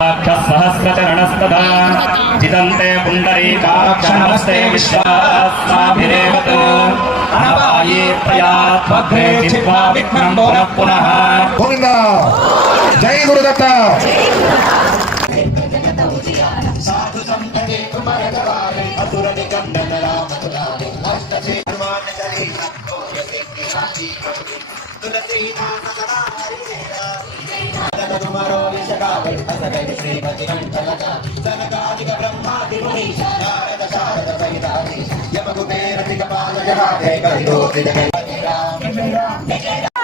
सहस्रचरणस्तदा जिदन्ते पुण्डरीकाक्षनमस्ते विश्वास्माभिरेवतो अनवाये प्रयात्मग्रे जित्वा विघ्नं पुनः पुनः गोविन्द जय गुरुदत्त साधु संपदे कुमरदवारे अतुरनिकन्दनरामकुलारे अष्टसे हनुमानचरिता गोरसिंहाजी तुलसीनाथनाहरिणे జనకాదిక బ్రహ్మాది ముని నారద శారద సహితాది యమకుబేరతిక పాదయ రాధే కలిగో విజయ రామ